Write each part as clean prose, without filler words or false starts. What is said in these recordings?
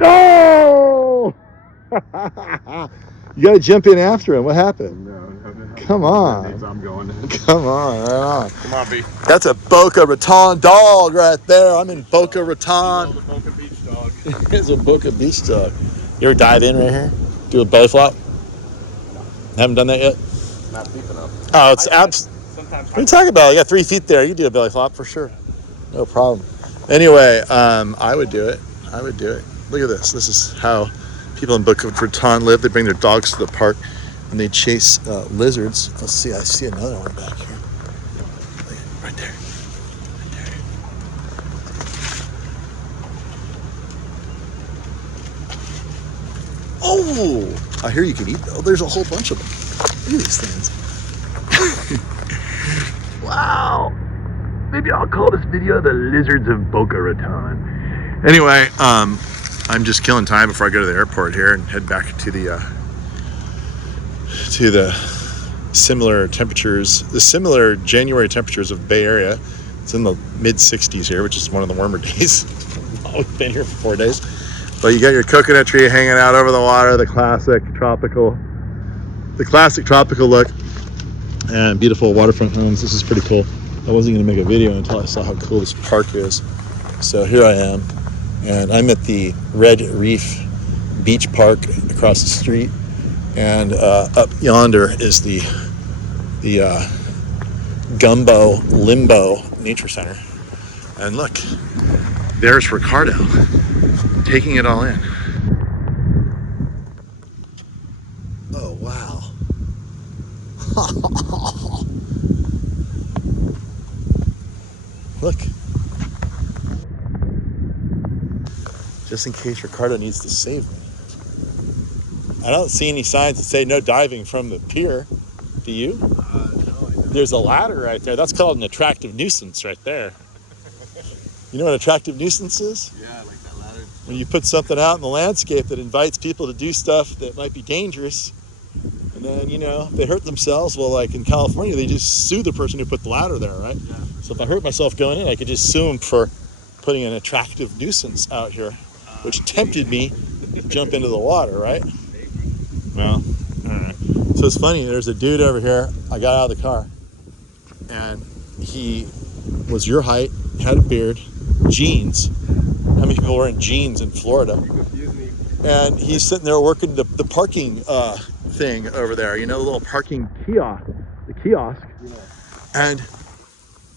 Oh! You gotta jump in after him. What happened? No. Come on. That means I'm going. Come on, right on. Come on, B. That's a Boca Raton dog right there. I'm in Boca Raton. The Boca Beach dog. It's a Boca Beach dog. You ever dive in right here? Do a belly flop? Haven't done that yet? Not deep enough. Oh, it's abs. Sometimes. What are you talking about? You got 3 feet there. You do a belly flop for sure. No problem. Anyway, I would do it. I would do it. Look at this. This is how people in Boca Raton live. They bring their dogs to the park and they chase lizards. Let's see. I see another one back here. Right there. Right there. Oh, I hear you can eat. Oh, there's a whole bunch of them. Look at these things. Wow. Maybe I'll call this video the Lizards of Boca Raton. Anyway, I'm just killing time before I go to the airport here and head back to the similar temperatures, the similar January temperatures of Bay Area. It's in the mid 60s here, which is one of the warmer days. I've been here for 4 days. But you got your coconut tree hanging out over the water, the classic tropical look, and beautiful waterfront homes. This is pretty cool. I wasn't going to make a video until I saw how cool this park is. So here I am, and I'm at the Red Reef Beach Park across the street, and up yonder is the Gumbo Limbo Nature Center. And look, there's Ricardo taking it all in. Oh, wow. Look. Just in case Ricardo needs to save me. I don't see any signs that say no diving from the pier. Do you? No, There's a ladder right there. That's called an attractive nuisance right there. You know what attractive nuisance is? Yeah, I like that ladder. When you put something out in the landscape that invites people to do stuff that might be dangerous, and then, if they hurt themselves, well, like in California, they just sue the person who put the ladder there, right? Yeah. So if I hurt myself going in, I could just sue them for putting an attractive nuisance out here, which tempted me to jump into the water, right? Well, all right. So it's funny, there's a dude over here. I got out of the car, and he was your height, had a beard, jeans. How many people were in jeans in Florida? Excuse me. And he's sitting there working the parking thing over there, the little parking kiosk, the kiosk. Yeah. And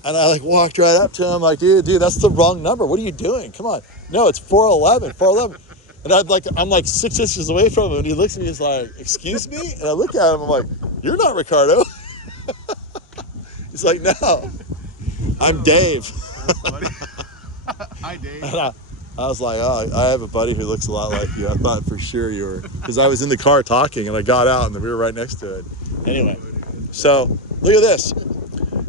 I like walked right up to him like, dude, that's the wrong number. What are you doing? Come on. No, it's 411. And I'm like 6 inches away from him, and he looks at me, he's like, excuse me? And I look at him, I'm like, you're not Ricardo. He's like, no, I'm Dave. Hi, Dave. And I was like, oh, I have a buddy who looks a lot like you. I thought for sure you were, because I was in the car talking, and I got out, and we were right next to it. Anyway, so look at this.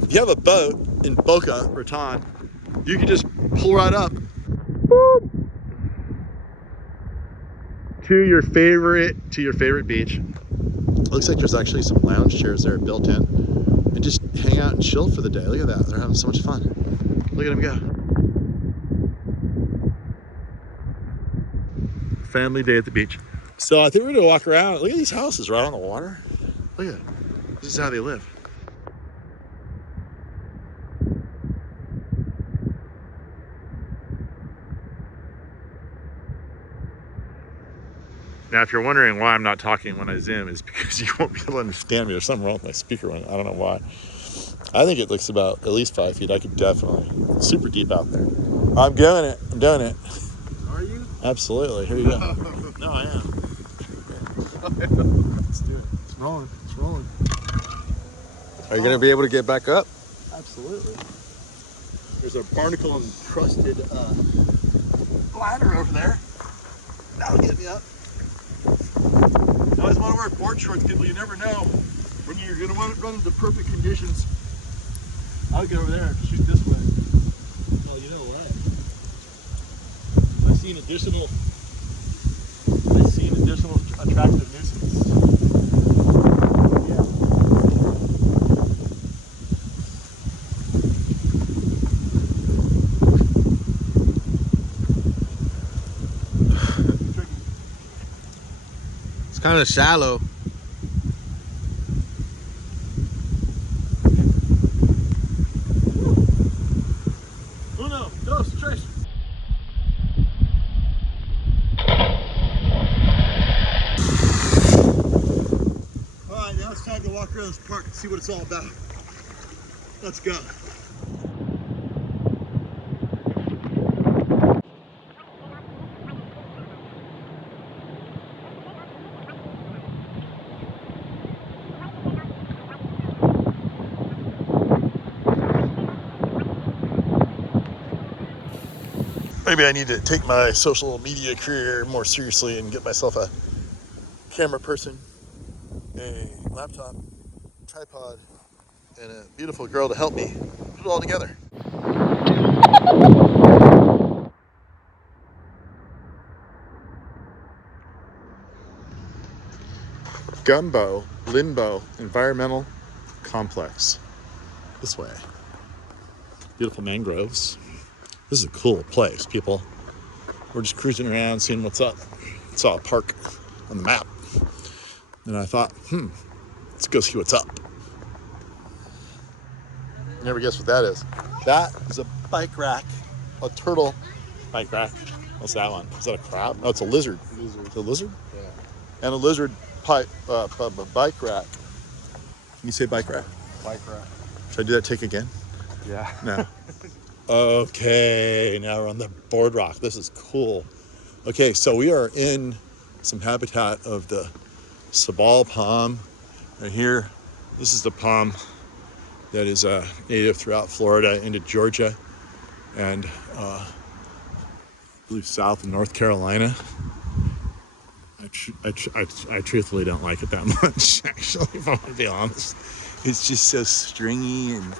If you have a boat in Boca Raton, you can just pull right up, boop, to your favorite beach. Looks like there's actually some lounge chairs there built in, and just hang out and chill for the day. Look at that. They're having so much fun. Look at them go. Family day at the beach. So I think we're gonna walk around. Look at these houses right on the water. Look at it. This is how they live. Now, if you're wondering why I'm not talking when I zoom, is because you won't be able to understand me. There's something wrong with my speaker one. I don't know why. I think it looks about at least 5 feet. I could definitely. It's super deep out there. I'm doing it. Are you? Absolutely. Here you go. No, I am. Let's do it. It's rolling. Are you going to be able to get back up? Absolutely. There's a barnacle encrusted ladder over there. That'll get me up. I always want to wear board shorts, people. You never know when you're going to run into perfect conditions. I'll get over there and shoot this way. Well, you know what? I see an additional attractive nuisance. Yeah. kind of shallow. Uno, dos, tres. All right, now it's time to walk around this park and see what it's all about. Let's go. Maybe I need to take my social media career more seriously and get myself a camera person, a laptop, tripod, and a beautiful girl to help me put it all together. Gumbo Limbo Environmental Complex. This way. Beautiful mangroves. This is a cool place, people. We're just cruising around, seeing what's up. Saw a park on the map. And I thought, let's go see what's up. Never guess what that is. That is a bike rack. A turtle bike rack. What's that one? Is that a crab? No, it's a lizard. It's a lizard? Yeah. And a lizard bike rack. Can you say bike rack? Bike rack. Should I do that take again? Yeah. No. Okay, now we're on the boardwalk. This is cool. Okay, so we are in some habitat of the sabal palm. Right here, this is the palm that is native throughout Florida into Georgia and I believe South and North Carolina. I truthfully don't like it that much, actually, if I want to be honest. It's just so stringy and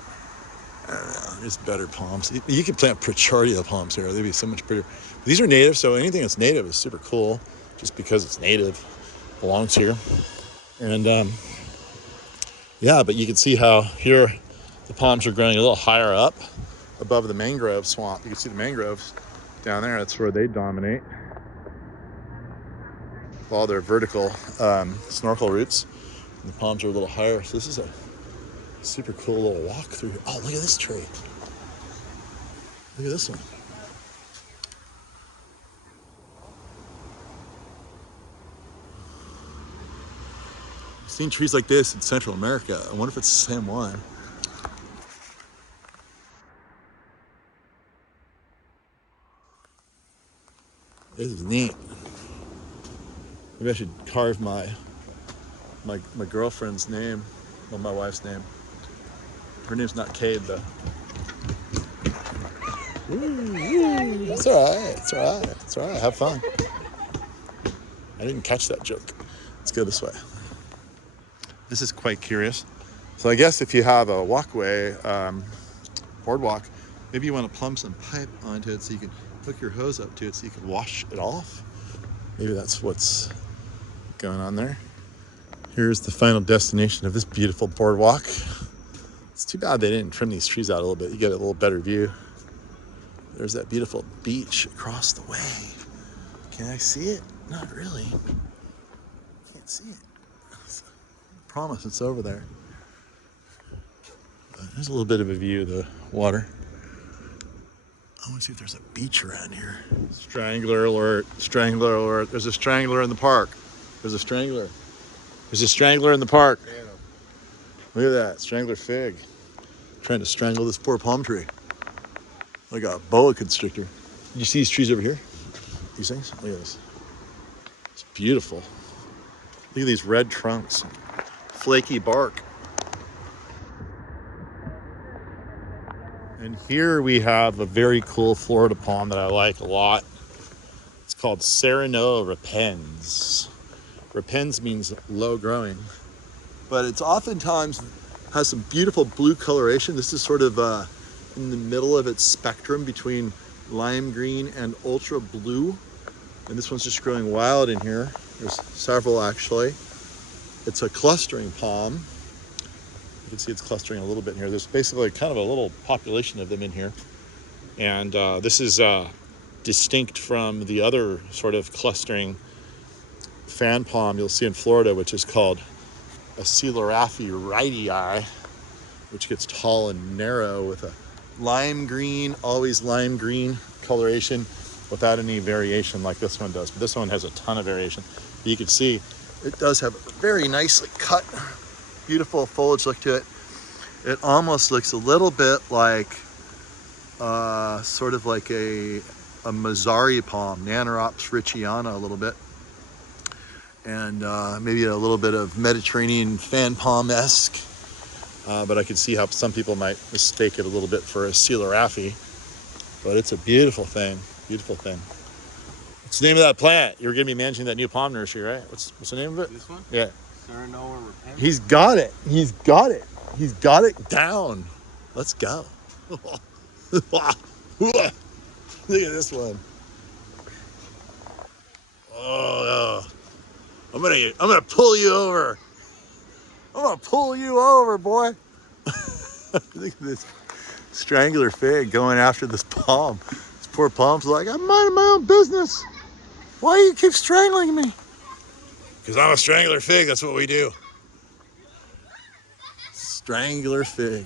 I don't know, there's better palms. You could plant Pritchardia palms here. They'd be so much prettier. These are native, so anything that's native is super cool just because it's native, belongs here. And yeah, but you can see how here the palms are growing a little higher up above the mangrove swamp. You can see the mangroves down there. That's where they dominate. All their vertical snorkel roots. And the palms are a little higher. So this is a super cool little walk through. Oh, look at this tree. Look at this one. I've seen trees like this in Central America. I wonder if it's the same one. This is neat. Maybe I should carve my girlfriend's name, or my wife's name. Her name's not Cade, though. Ooh, it's all right. It's all right. It's all right. Have fun. I didn't catch that joke. Let's go this way. This is quite curious. So I guess if you have a walkway, boardwalk, maybe you want to plumb some pipe onto it so you can hook your hose up to it so you can wash it off. Maybe that's what's going on there. Here's the final destination of this beautiful boardwalk. It's too bad they didn't trim these trees out a little bit. You get a little better view. There's that beautiful beach across the way. Can I see it? Not really. Can't see it. I promise it's over there. There's a little bit of a view of the water. I want to see if there's a beach around here. Strangler alert, strangler alert. There's a strangler in the park. There's a strangler. There's a strangler in the park. Look at that, strangler fig. Trying to strangle this poor palm tree. Like a boa constrictor. Did you see these trees over here? These things? Look at this. It's beautiful. Look at these red trunks. Flaky bark. And here we have a very cool Florida palm that I like a lot. It's called Serrano repens. Repens means low growing, but it's oftentimes has some beautiful blue coloration. This is sort of in the middle of its spectrum between lime green and ultra blue. And this one's just growing wild in here. There's several actually. It's a clustering palm. You can see it's clustering a little bit in here. There's basically kind of a little population of them in here. And this is distinct from the other sort of clustering fan palm you'll see in Florida, which is called a Coeluraphe wrightii, which gets tall and narrow with a lime green, always lime green coloration without any variation like this one does. But this one has a ton of variation. You can see it does have a very nicely cut, beautiful foliage look to it. It almost looks a little bit like sort of like a Mazzari palm, Nanorops richiana a little bit. And maybe a little bit of Mediterranean fan palm-esque. But I can see how some people might mistake it a little bit for a Coeluraphe. But it's a beautiful thing, beautiful thing. What's the name of that plant? You're going to be managing that new palm nursery, right? What's the name of it? This one? Yeah. Serenoa repent. He's got it. He's got it. He's got it down. Let's go. Look at this one. Oh, I'm gonna pull you over. I'm gonna pull you over, boy. Look at this strangler fig going after this palm. This poor palm's like, I'm minding my own business. Why do you keep strangling me? Because I'm a strangler fig, that's what we do. Strangler fig.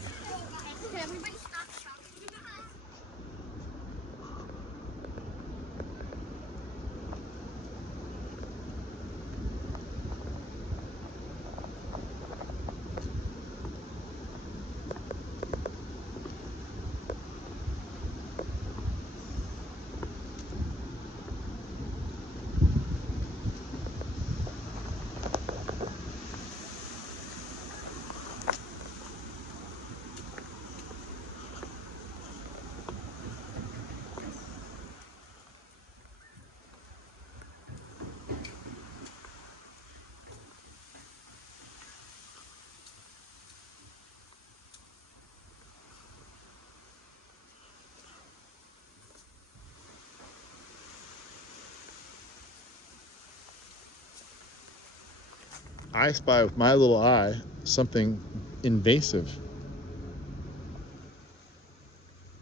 I spy with my little eye something invasive.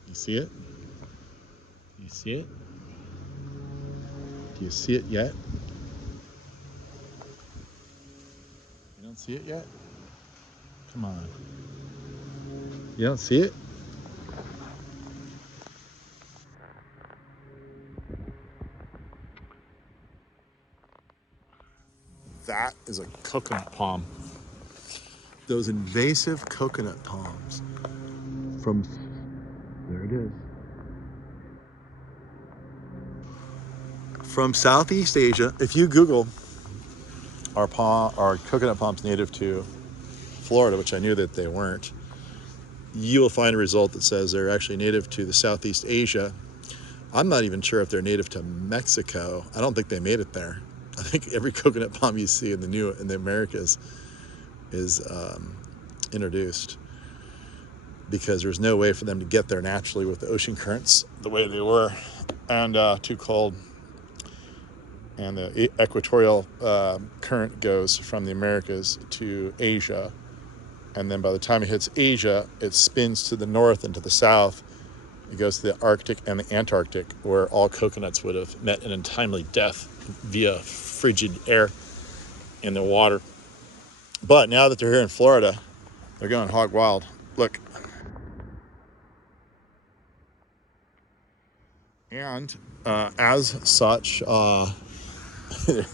You see it? You see it? Do you see it yet? You don't see it yet? Come on. You don't see it? That is a coconut palm. Those invasive coconut palms from, there it is. From Southeast Asia. If you Google our coconut palms native to Florida, which I knew that they weren't, you will find a result that says they're actually native to the Southeast Asia. I'm not even sure if they're native to Mexico. I don't think they made it there. I think every coconut palm you see in the Americas is introduced, because there's no way for them to get there naturally with the ocean currents the way they were, and too cold. And the equatorial current goes from the Americas to Asia, and then by the time it hits Asia, it spins to the north and to the south. It goes to the Arctic and the Antarctic, where all coconuts would have met an untimely death via frigid air in the water. But now that they're here in Florida, they're going hog wild. Look. And as such, they're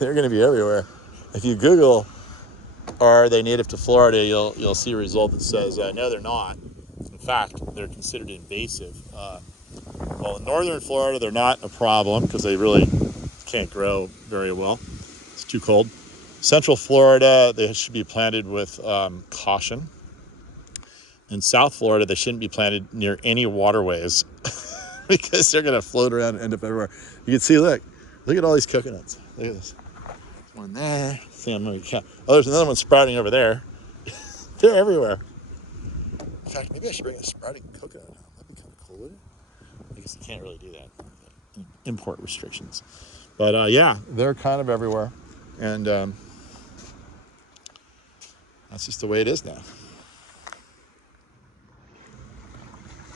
going to be everywhere. If you Google, are they native to Florida, you'll see a result that says, no, they're not. In fact, they're considered invasive. Well, in northern Florida, they're not a problem because they really can't grow very well. It's too cold. Central Florida, they should be planted with caution. In South Florida, they shouldn't be planted near any waterways because they're going to float around and end up everywhere. You can see, look at all these coconuts. Look at this. One there. See, I'm going to count. Oh, there's another one sprouting over there. They're everywhere. In fact, maybe I should bring a sprouting coconut home. That'd be kind of cool, wouldn't it? I guess you can't really do that. Import restrictions. But yeah, they're kind of everywhere. And that's just the way it is now.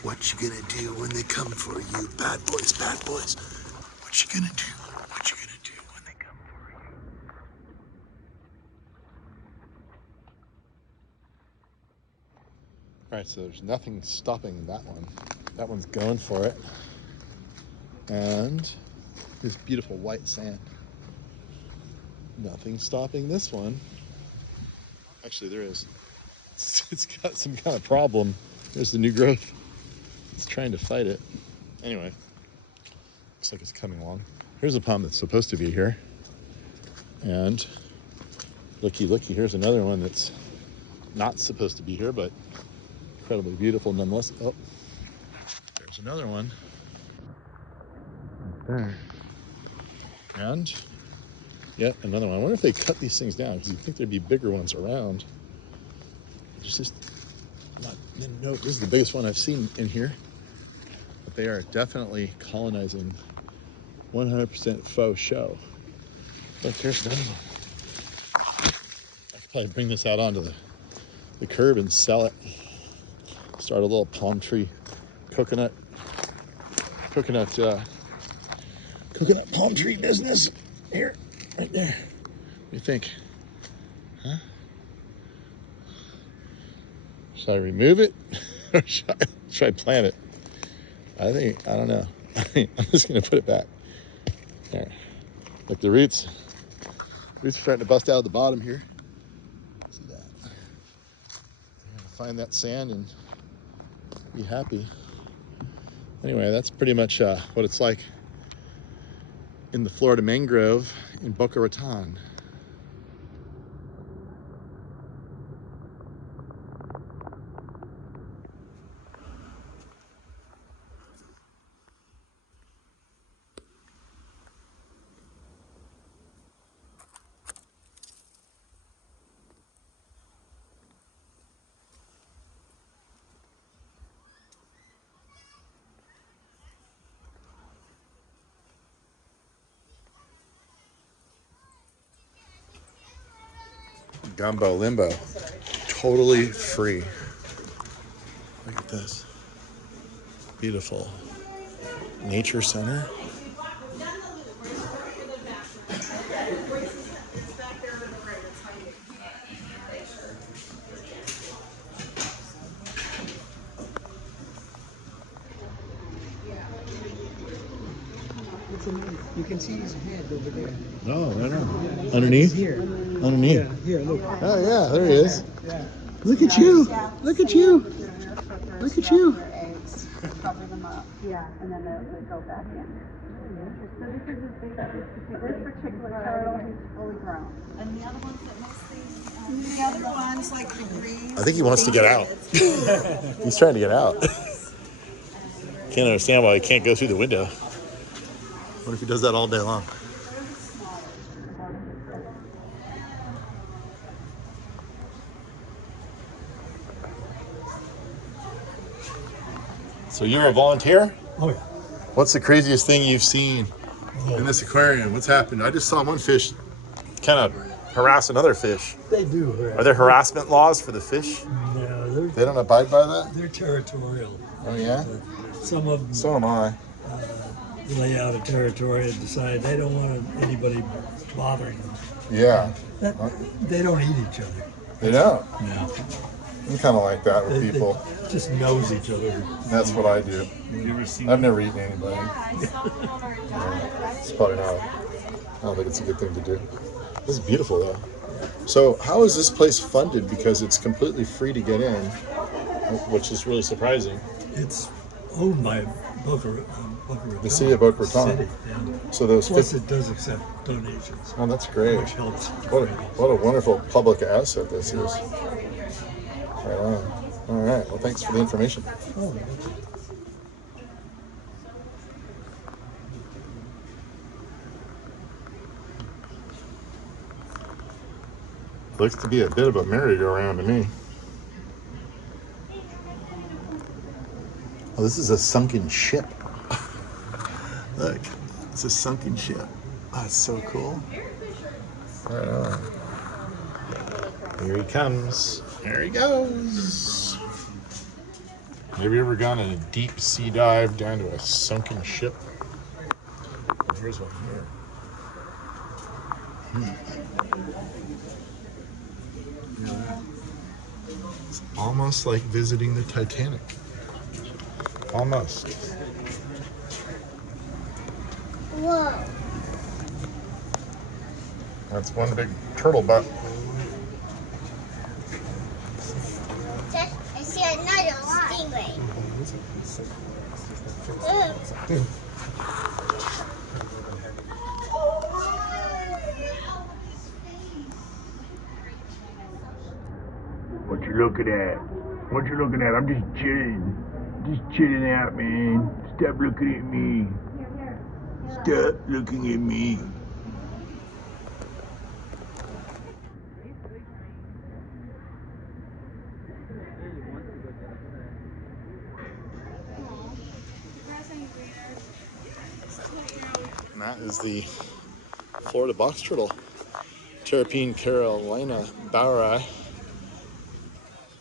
What you gonna do when they come for you, bad boys, bad boys? What you gonna do? What you gonna do when they come for you? right, so there's nothing stopping that one. That one's going for it. And this beautiful white sand. Nothing stopping this one. Actually, there is. It's got some kind of problem. There's the new growth. It's trying to fight it. Anyway, looks like it's coming along. Here's a pond that's supposed to be here. And looky, here's another one that's not supposed to be here, but incredibly beautiful nonetheless. Oh, there's another one. Right there. And yet another one. I wonder if they cut these things down, because you'd think there'd be bigger ones around. There's just not, no, this is the biggest one I've seen in here. But they are definitely colonizing 100% faux show. Look, here's another one. I could probably bring this out onto the curb and sell it. Start a little palm tree coconut palm tree business. Here, right there. What do you think? Huh? Should I remove it? Or should I plant it? I don't know. I'm just gonna put it back. There. Look, the roots are starting to bust out of the bottom here. See that? I'm gonna find that sand and be happy. Anyway, that's pretty much what it's like in the Florida mangrove in Boca Raton. Gumbo Limbo, totally free. Look at this, beautiful nature center. You can see his head over there. Oh, right on. Underneath? Here. Underneath. Yeah, here, look. Oh yeah, there he is. Yeah. Look at you. Look at you. Look at you. Eggs, cover them up. Yeah, and then they'll go back in. So this particular turtle, he's fully grown. And the other ones that mostly, the other ones like the green. I think he wants to get out. He's trying to get out. Can't understand why he can't go through the window. What if he does that all day long? So you're a volunteer? Oh, yeah. What's the craziest thing you've seen in this aquarium? What's happened? I just saw one fish kind of harass another fish. They do. Are there harassment laws for the fish? No, They don't abide by that? they're territorial. Oh yeah? Some of them So am I. lay out a territory and decide they don't want anybody bothering them. Yeah. They don't eat each other. They don't. No. I'm kind of like that with They people. just nose each other. That's what I do. You ever seen I've never eaten anybody. Yeah, it's probably not. I don't think it's a good thing to do. This is beautiful though. So how is this place funded? Because it's completely free to get in, which is really surprising. It's owned by Boca Raton. The city of Boca Raton. City, yeah. So those Plus, it does accept donations, oh, that's great. which helps. What a wonderful public asset this is. Right on. All right. Well, thanks for the information. Oh, Looks to be a bit of a merry-go-round to me. Oh, this is a sunken ship. Look, it's a sunken ship. Oh, that's so cool. Right on. Here he comes. There he goes. Have you ever gone on a deep sea dive down to a sunken ship? Well, here's one here. It's almost like visiting the Titanic. Almost. Whoa. That's one big turtle butt. I see another stingray. What you looking at? What you looking at? I'm just chilling. Just chilling out, man. Stop looking at me. Stop looking at me. And that is the Florida box turtle, Terrapene carolina boweri.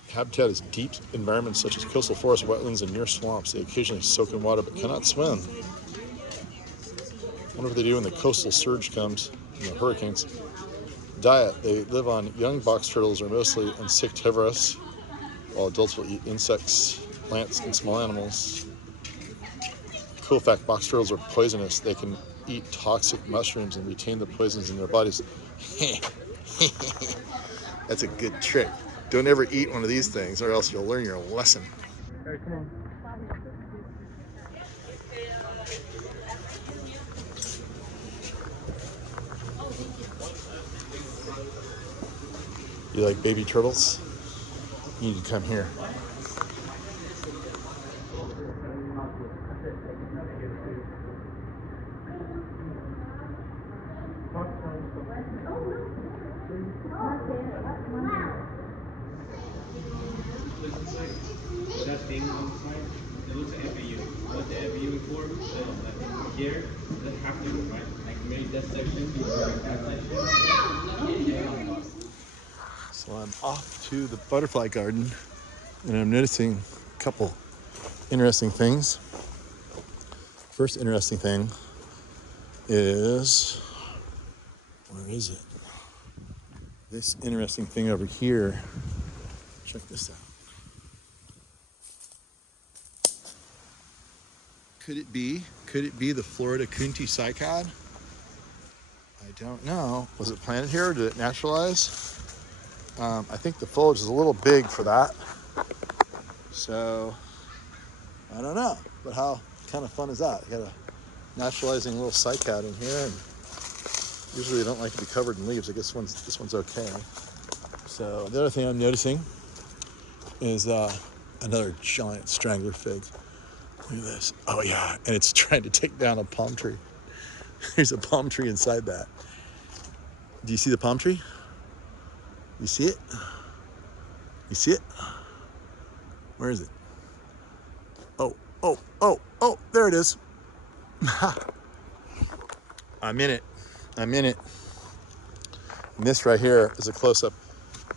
Habitat is deep environments such as coastal forests, wetlands, and near swamps. They occasionally soak in water but cannot swim. I wonder what they do when the coastal surge comes, hurricanes. Diet: they live on young box turtles, are mostly insectivorous, while adults will eat insects, plants, and small animals. Cool fact, box turtles are poisonous. They can eat toxic mushrooms and retain the poisons in their bodies. That's a good trick. Don't ever eat one of these things or else you'll learn your lesson. Hey, come on. You like baby turtles? You need to come here. That thing on the side, it looks like FAU. What the FAU for? Like here, that half of it, right? Like maybe that section, like that section. So I'm off to the butterfly garden and I'm noticing a couple interesting things. First interesting thing is, where is it? This interesting thing over here. Check this out. Could it be the Florida coontie cycad? I don't know. Was it planted here or did it naturalize? I think the foliage is a little big for that. So, I don't know. But how kind of fun is that? You got a naturalizing little cycad in here. And usually they don't like to be covered in leaves. I guess this one's okay. So the other thing I'm noticing is another giant strangler fig. Look at this. Oh yeah, and it's trying to take down a palm tree. There's a palm tree inside that. Do you see the palm tree? You see it? You see it? Where is it? Oh, there it is. I'm in it. I'm in it. And this right here is a close-up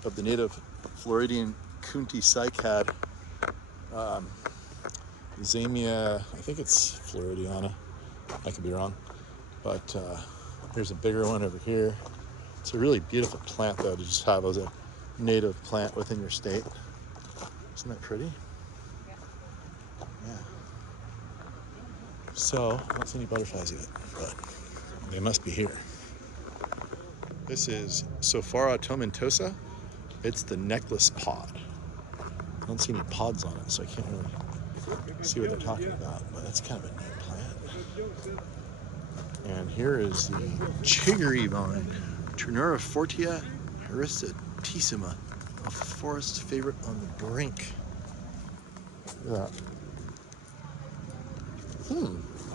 of the native Floridian coontie cycad. Zamia, I think it's Floridiana. I could be wrong. But there's a bigger one over here. It's a really beautiful plant, though, to just have as a native plant within your state. Isn't that pretty? Yeah. So, I don't see any butterflies yet, but they must be here. This is Sophara tomentosa. It's the necklace pod. I don't see any pods on it, so I can't really see what they're talking about, but it's kind of a neat plant. And here is the chiggery vine, Turnura fortia hirsutissima, a forest favorite on the brink. Look at that.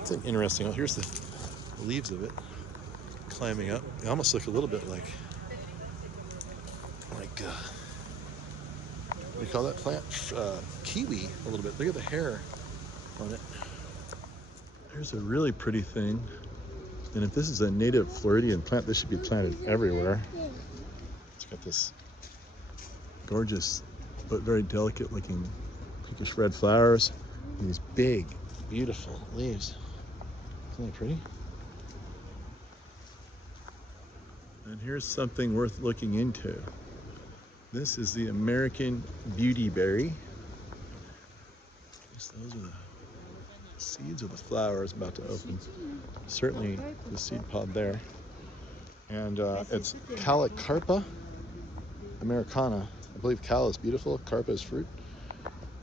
It's an interesting. Oh, here's the leaves of it climbing up. They almost look a little bit like what do you call that plant? Kiwi, a little bit. Look at the hair on it. Here's a really pretty thing. And if this is a native Floridian plant, this should be planted everywhere. It's got this gorgeous but very delicate looking pinkish red flowers and these big, beautiful leaves. Isn't that pretty? And here's something worth looking into. This is the American beautyberry. Those are the seeds of the flowers about to open. Certainly the seed pod there. And it's Calicarpa americana. I believe cal is beautiful, carpa is fruit.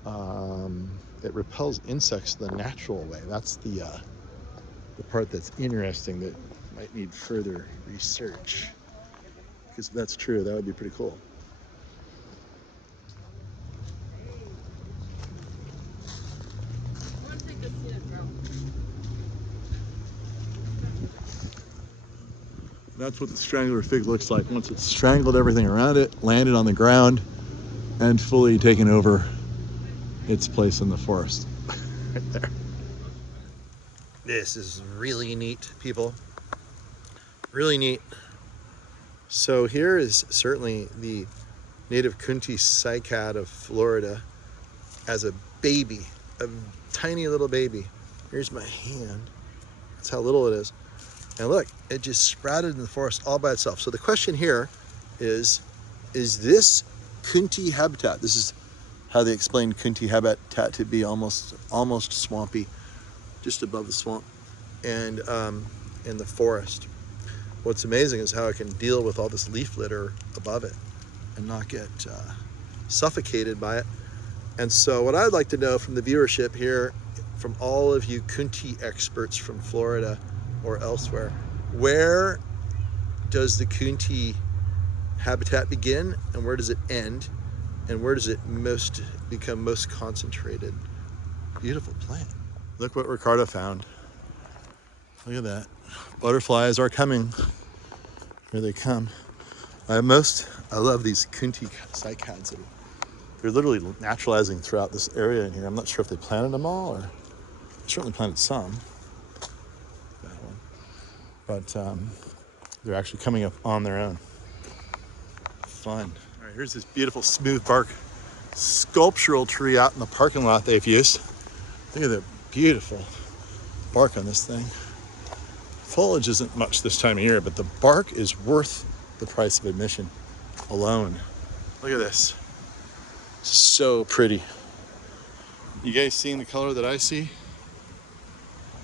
It repels insects the natural way. That's the part that's interesting that might need further research. Because if that's true, that would be pretty cool. That's what the strangler fig looks like once it's strangled everything around it, landed on the ground, and fully taken over its place in the forest. Right there. This is really neat, people. Really neat. So here is certainly the native Kunti cycad of Florida as a baby, a tiny little baby. Here's my hand. That's how little it is. And look, it just sprouted in the forest all by itself. So the question here is this Kunti habitat? This is how they explain Kunti habitat to be almost swampy, just above the swamp, and in the forest. What's amazing is how it can deal with all this leaf litter above it and not get suffocated by it. And so what I'd like to know from the viewership here, from all of you Kunti experts from Florida or elsewhere, where does the Kunti habitat begin and where does it end, and where does it become most concentrated? Beautiful plant. Look what Ricardo found. Look at that. Butterflies are coming. Here they come. I love these Kunti cycads. They're literally naturalizing throughout this area in here. I'm not sure if they planted them all, or certainly planted some. That one. But they're actually coming up on their own. Fun. All right, here's this beautiful smooth bark sculptural tree out in the parking lot they've used. Look at the beautiful bark on this thing. Foliage isn't much this time of year, but the bark is worth the price of admission alone. Look at this. So pretty. You guys seeing the color that I see?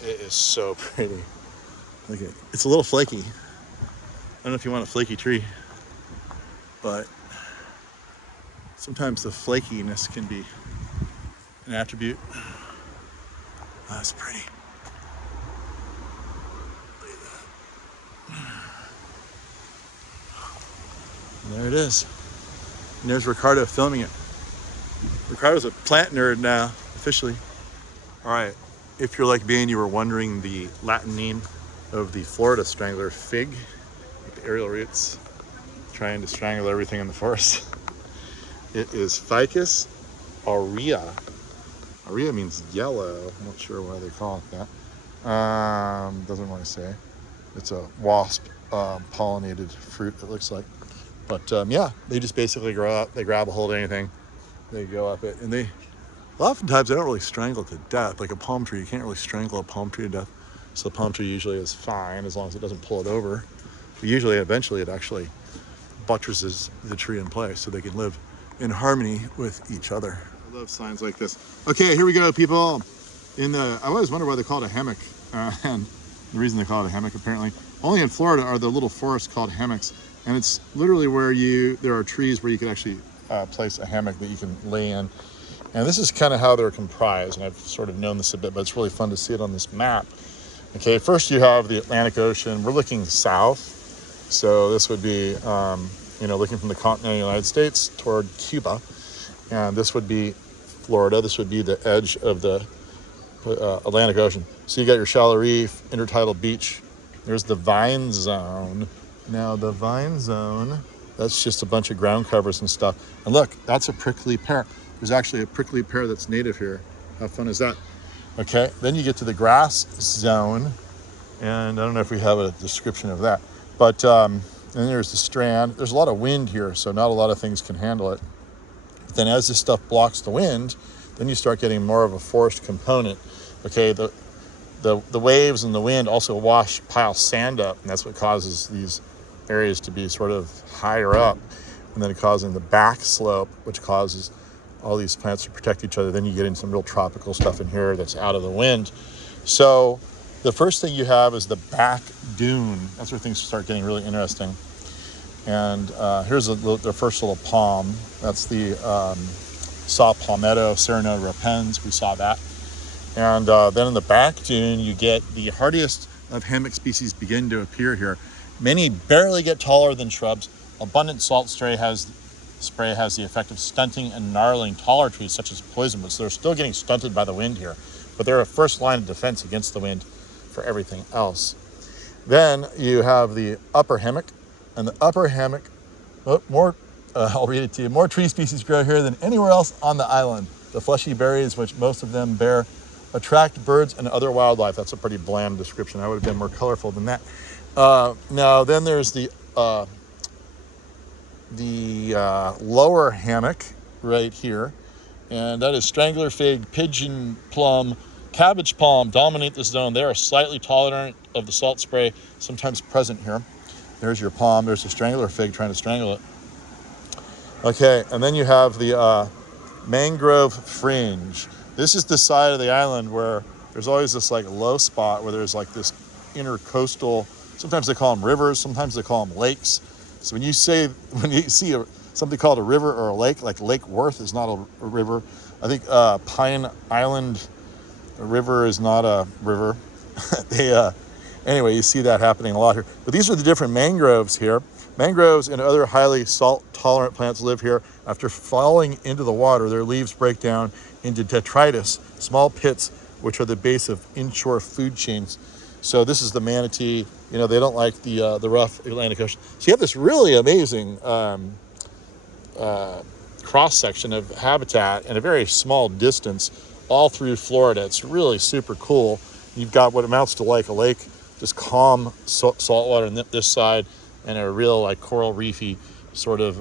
It is so pretty. Look at it. It's a little flaky. I don't know if you want a flaky tree, but sometimes the flakiness can be an attribute. Oh, that's pretty. And there it is. And there's Ricardo filming it. Ricardo's a plant nerd now, officially. All right, if you're like me and you were wondering the Latin name of the Florida strangler fig, with the aerial roots, trying to strangle everything in the forest, it is Ficus aurea. Aurea means yellow. I'm not sure why they call it that. Doesn't really say. It's a wasp pollinated fruit, it looks like. But yeah, they just basically grow up, they grab a hold of anything, they go up it, and oftentimes they don't really strangle to death. Like a palm tree, you can't really strangle a palm tree to death. So the palm tree usually is fine as long as it doesn't pull it over. But usually, eventually, it actually buttresses the tree in place so they can live in harmony with each other. I love signs like this. Okay, here we go, people. I always wonder why they call it a hammock. And the reason they call it a hammock, apparently, only in Florida are the little forests called hammocks. And it's literally where there are trees where you can actually place a hammock that you can lay in. And this is kind of how they're comprised. And I've sort of known this a bit, but it's really fun to see it on this map. Okay, first you have the Atlantic Ocean. We're looking south. So this would be, looking from the continental United States toward Cuba. And this would be Florida. This would be the edge of the Atlantic Ocean. So you got your shallow reef, intertidal beach. There's the vine zone. Now the vine zone, that's just a bunch of ground covers and stuff. And look, that's a prickly pear. There's actually a prickly pear that's native here. How fun is that? Okay, then you get to the grass zone. And I don't know if we have a description of that. But then there's the strand. There's a lot of wind here, so not a lot of things can handle it. But then as this stuff blocks the wind, then you start getting more of a forest component. Okay, the waves and the wind also pile sand up, and that's what causes these areas to be sort of higher up. and then causing the back slope, which causes all these plants to protect each other. Then you get into some real tropical stuff in here that's out of the wind. So the first thing you have is the back dune. That's where things start getting really interesting. And here's the first little palm. That's the saw palmetto, Serena repens. We saw that. And then in the back dune, you get the hardiest of hammock species begin to appear here. Many barely get taller than shrubs. Abundant salt spray has the effect of stunting and gnarling taller trees such as poisonwood. So they're still getting stunted by the wind here, but they're a first line of defense against the wind for everything else. Then you have the upper hammock, and the upper hammock, I'll read it to you. More tree species grow here than anywhere else on the island. The fleshy berries, which most of them bear, attract birds and other wildlife. That's a pretty bland description. I would have been more colorful than that. Now, then there's the lower hammock right here, and that is strangler fig, pigeon plum, cabbage palm dominate this zone. They are slightly tolerant of the salt spray sometimes present here. There's your palm. There's a strangler fig trying to strangle it. Okay, and then you have the mangrove fringe. This is the side of the island where there's always this like low spot where there's like this intercoastal, sometimes they call them rivers, sometimes they call them lakes. So when you see something called a river or a lake, like Lake Worth is not a river. I think Pine Island River is not a river. Anyway, you see that happening a lot here. But these are the different mangroves here. Mangroves and other highly salt-tolerant plants live here. After falling into the water, their leaves break down into detritus, small pits, which are the base of inshore food chains. So this is the manatee. You know, they don't like the rough Atlantic Ocean. So you have this really amazing cross-section of habitat in a very small distance all through Florida. It's really super cool. You've got what amounts to like a lake, just calm salt water on this side, and a real like coral reefy sort of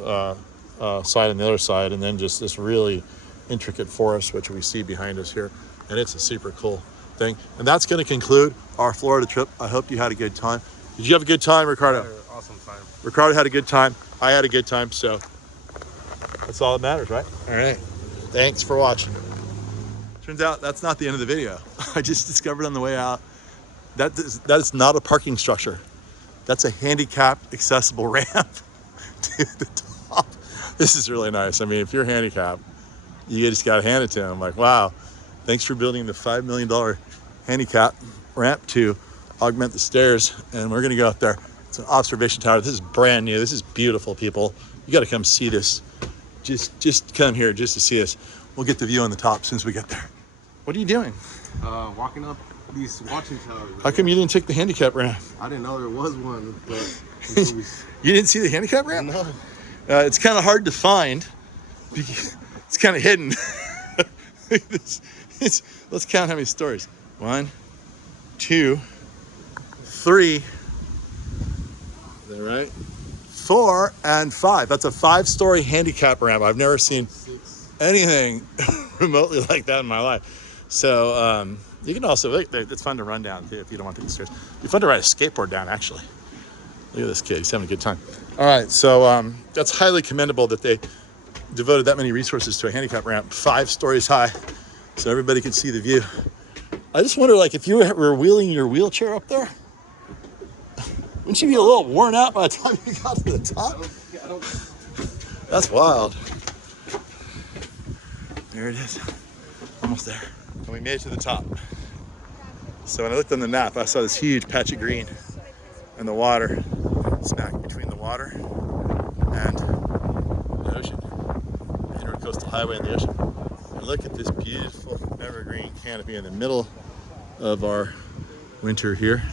side on the other side, and then just this really intricate forest, which we see behind us here. And it's a super cool thing. And that's going to conclude our Florida trip. I hope you had a good time. Did you have a good time, Ricardo? Awesome time. Ricardo had a good time. I had a good time, so that's all that matters, right? All right. Thanks for watching. Turns out that's not the end of the video. I just discovered on the way out that is not a parking structure. That's a handicapped accessible ramp to the top. This is really nice. I mean, if you're handicapped, you just got to hand it to them. Like, wow, thanks for building the $5 million handicap ramp to augment the stairs. And we're going to go up there. It's an observation tower. This is brand new. This is beautiful, people. You got to come see this. Just come here just to see this. We'll get the view on the top since we get there. What are you doing? Walking up these watching towers. How come you didn't take the handicap ramp? I didn't know there was one, but You didn't see the handicap ramp? no. It's kind of hard to find. It's kind of hidden. Let's count how many stories. 1, 2, 3. Is that right? 4 and 5. That's a 5-story handicap ramp. I've never seen anything remotely like that in my life. So you can also, it's fun to run down too if you don't want to take the stairs. It's fun to ride a skateboard down, actually. Look at this kid, he's having a good time. All right, so that's highly commendable that they devoted that many resources to a handicap ramp, 5 stories high, so everybody can see the view. I just wonder, like, if you were wheeling your wheelchair up there, wouldn't you be a little worn out by the time you got to the top? That's wild. There it is, almost there. And we made it to the top. So when I looked on the map, I saw this huge patch of green and the water, smack between the water and the ocean, the intercoastal highway and the ocean. And look at this beautiful evergreen canopy in the middle of our winter here.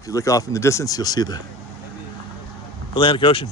If you look off in the distance, you'll see the Atlantic Ocean.